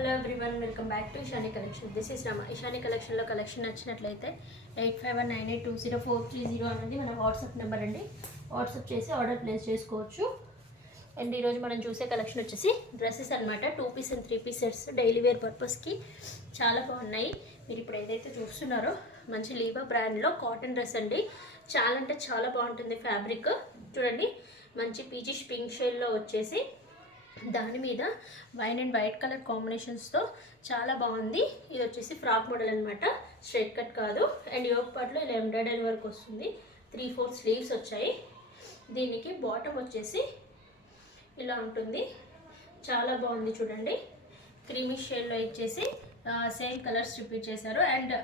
Hello everyone, welcome back to Ishani collection. This is Rama. Ishani కలెక్షన్లో collection నచ్చినట్లయితే 8519820430 అనేది మన వాట్సాప్ నెంబర్ అండి. వాట్సాప్ చేసి ఆర్డర్ ప్లేస్ చేసుకోవచ్చు. అండ్ ఈరోజు మనం చూసే కలెక్షన్ వచ్చేసి డ్రెస్సెస్ అనమాట. 2 piece and 3 piece sets daily wear పర్పస్కి చాలా బాగున్నాయి. మీరు ఇప్పుడు ఏదైతే చూస్తున్నారో మంచి లీవా బ్రాండ్లో కాటన్ డ్రెస్ అండి. చాలా అంటే చాలా బాగుంటుంది. ఫ్యాబ్రిక్ చూడండి, మంచి పీచిష్ పింక్ షేడ్లో వచ్చేసి దాని మీద వైన్ అండ్ వైట్ కలర్ కాంబినేషన్స్తో చాలా బాగుంది. ఇది వచ్చేసి ఫ్రాక్ మోడల్ అనమాట, స్ట్రైట్ కట్ కాదు. అండ్ యోక్ పార్ట్లో ఇలా ఎంబ్రాయిడరీ వర్క్ వస్తుంది. 3/4 స్లీవ్స్ వచ్చాయి. దీనికి బాటమ్ వచ్చేసి ఇలా ఉంటుంది, చాలా బాగుంది. చూడండి, క్రీమీ షేడ్లో ఇచ్చేసి సేమ్ కలర్స్ రిపీట్ చేశారు. అండ్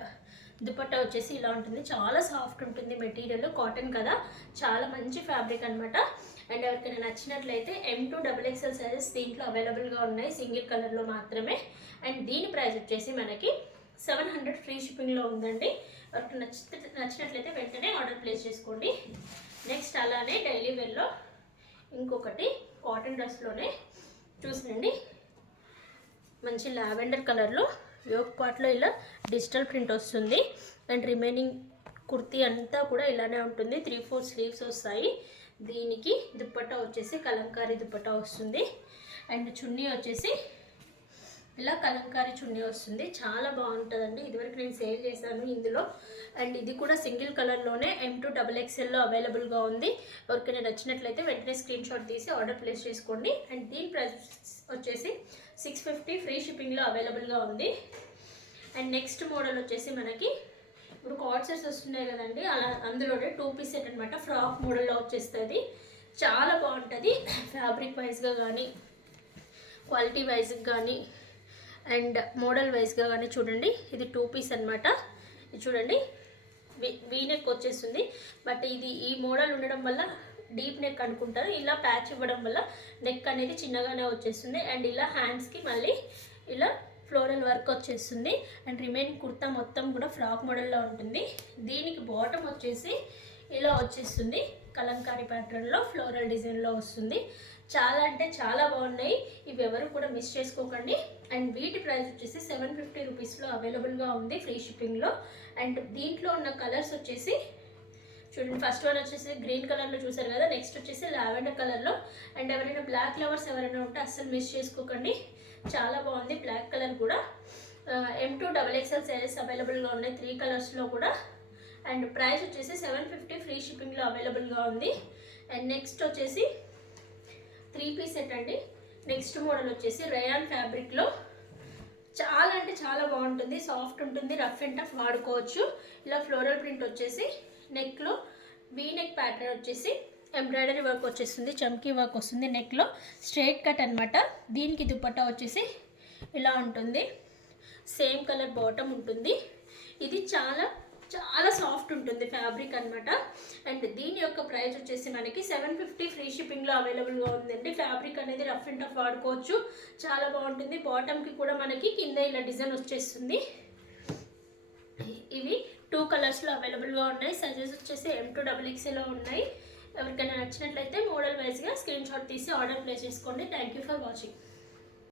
దుపట్టా వచ్చేసి ఇలా ఉంటుంది, చాలా సాఫ్ట్ ఉంటుంది. మెటీరియల్ కాటన్ కదా, చాలా మంచి ఫ్యాబ్రిక్ అనమాట. అండ్ ఎవరికైనా నచ్చినట్లయితే M2 XXL సైజెస్ దీంట్లో అవైలబుల్గా ఉన్నాయి, సింగిల్ కలర్లో మాత్రమే. అండ్ దీని ప్రైస్ వచ్చేసి మనకి 700 ఫ్రీ షిప్పింగ్లో ఉందండి. ఎవరికి నచ్చినట్లయితే వెంటనే ఆర్డర్ ప్లేస్ చేసుకోండి. నెక్స్ట్ అలానే డైలీ వేర్లో ఇంకొకటి కాటన్ డ్రెస్లోనే చూసినండి, మంచి లావెండర్ కలర్లో యోక్ పార్ట్లో ఇలా డిజిటల్ ప్రింట్ వస్తుంది. అండ్ రిమైనింగ్ కుర్తీ అంతా కూడా ఇలానే ఉంటుంది. 3/4 స్లీవ్స్ వస్తాయి. దీనికి దుప్పట్టా వచ్చేసి కలంకారీ దుప్పట్టా వస్తుంది. అండ్ చున్నీ వచ్చేసి ఇలా కలంకారీ చున్నీ వస్తుంది. చాలా బాగుంటుందండి. ఇదివరకు నేను సేల్ చేశాను ఇందులో. అండ్ ఇది కూడా సింగిల్ కలర్లోనే M2 XXLలో అవైలబుల్గా ఉంది. ఎవరికైనా నచ్చినట్లయితే వెంటనే స్క్రీన్ షాట్ తీసి ఆర్డర్ ప్లేస్ చేసుకోండి. అండ్ దీని ప్రైస్ వచ్చేసి 650 ఫ్రీ షిప్పింగ్లో అవైలబుల్గా ఉంది. అండ్ నెక్స్ట్ మోడల్ వచ్చేసి మనకి ఇప్పుడు కార్డ్ సెట్స్ వస్తున్నాయి కదండి, అలా అందులోనే 2 పీస్ సెట్ అనమాట. ఫ్రాక్ మోడల్లో వచ్చేస్తుంది. చాలా బాగుంటుంది ఫ్యాబ్రిక్ వైజ్గా కానీ, క్వాలిటీ వైజ్గా కానీ, అండ్ మోడల్ వైజ్గా కానీ. చూడండి, ఇది 2 పీస్ అనమాట. ఇది చూడండి, వీ నెక్ వచ్చేస్తుంది. బట్ ఇది ఈ మోడల్ ఉండడం వల్ల డీప్ నెక్ అనుకుంటారు. ఇలా ప్యాచ్ ఇవ్వడం వల్ల నెక్ అనేది చిన్నగానే వచ్చేస్తుంది. అండ్ ఇలా హ్యాండ్స్కి మళ్ళీ ఇలా ఫ్లోరల్ వర్క్ వచ్చేస్తుంది. అండ్ రిమైనింగ్ కుర్తా మొత్తం కూడా ఫ్రాక్ మోడల్లో ఉంటుంది. దీనికి బాటమ్ వచ్చేసి ఇలా వచ్చేస్తుంది, కలంకారీ ప్యాటర్న్లో ఫ్లోరల్ డిజైన్లో వస్తుంది. చాలా అంటే చాలా బాగున్నాయి. ఇవి ఎవరు కూడా మిస్ చేసుకోకండి. అండ్ వీటి ప్రైస్ వచ్చేసి 750 రూపీస్లో అవైలబుల్గా ఉంది, ఫ్రీ షిప్పింగ్లో. అండ్ దీంట్లో ఉన్న కలర్స్ వచ్చేసి చూడండి, ఫస్ట్ వన్ వచ్చేసి గ్రీన్ కలర్లో చూసారు కదా, నెక్స్ట్ వచ్చేసి లావెండర్ కలర్లో. అండ్ ఎవరైనా బ్లాక్ లవర్స్ ఎవరైనా ఉంటే అస్సలు మిస్ చేసుకోకండి, చాలా బాగుంది. బ్లాక్ కలర్ కూడా M2 XXL సైజెస్ అవైలబుల్గా ఉన్నాయి, 3 కలర్స్లో కూడా. అండ్ ప్రైస్ వచ్చేసి 750 ఫ్రీ షిప్పింగ్లో అవైలబుల్గా ఉంది. అండ్ నెక్స్ట్ వచ్చేసి 3 పీస్ సెట్ అండి. నెక్స్ట్ మోడల్ వచ్చేసి రేయాన్ ఫ్యాబ్రిక్లో చాలా అంటే చాలా బాగుంటుంది, సాఫ్ట్ ఉంటుంది, రఫ్ అండ్ టఫ్ వాడుకోవచ్చు. ఇలా ఫ్లోరల్ ప్రింట్ వచ్చేసి నెక్లో వీ నెక్ ప్యాటర్న్ వచ్చేసి ఎంబ్రాయిడరీ వర్క్ వచ్చేస్తుంది, చమ్కీ వర్క్ వస్తుంది. నెక్లో స్ట్రైట్ కట్ అనమాట. దీనికి దుపట్టా వచ్చేసి ఇలా ఉంటుంది, సేమ్ కలర్ బాటమ్ ఉంటుంది. ఇది చాలా చాలా సాఫ్ట్ ఉంటుంది ఫ్యాబ్రిక్ అనమాట. అండ్ దీని యొక్క ప్రైస్ వచ్చేసి మనకి 750 ఫ్రీ షిప్పింగ్లో అవైలబుల్గా ఉందండి. ఫ్యాబ్రిక్ అనేది రఫ్ అండ్ టఫ్ వాడుకోవచ్చు, చాలా బాగుంటుంది. బాటమ్కి కూడా మనకి కింద ఇలా డిజైన్ వచ్చేస్తుంది. ఇవి 2 కలర్స్లో అవైలబుల్గా ఉన్నాయి. సైజెస్ వచ్చేసి M2 XXLలో ఉన్నాయి. ఎవరికైనా నచ్చినట్లయితే మోడల్ వైజ్గా స్క్రీన్ షాట్ తీసి ఆర్డర్ ప్లేస్ చేసుకోండి. Thank you for watching.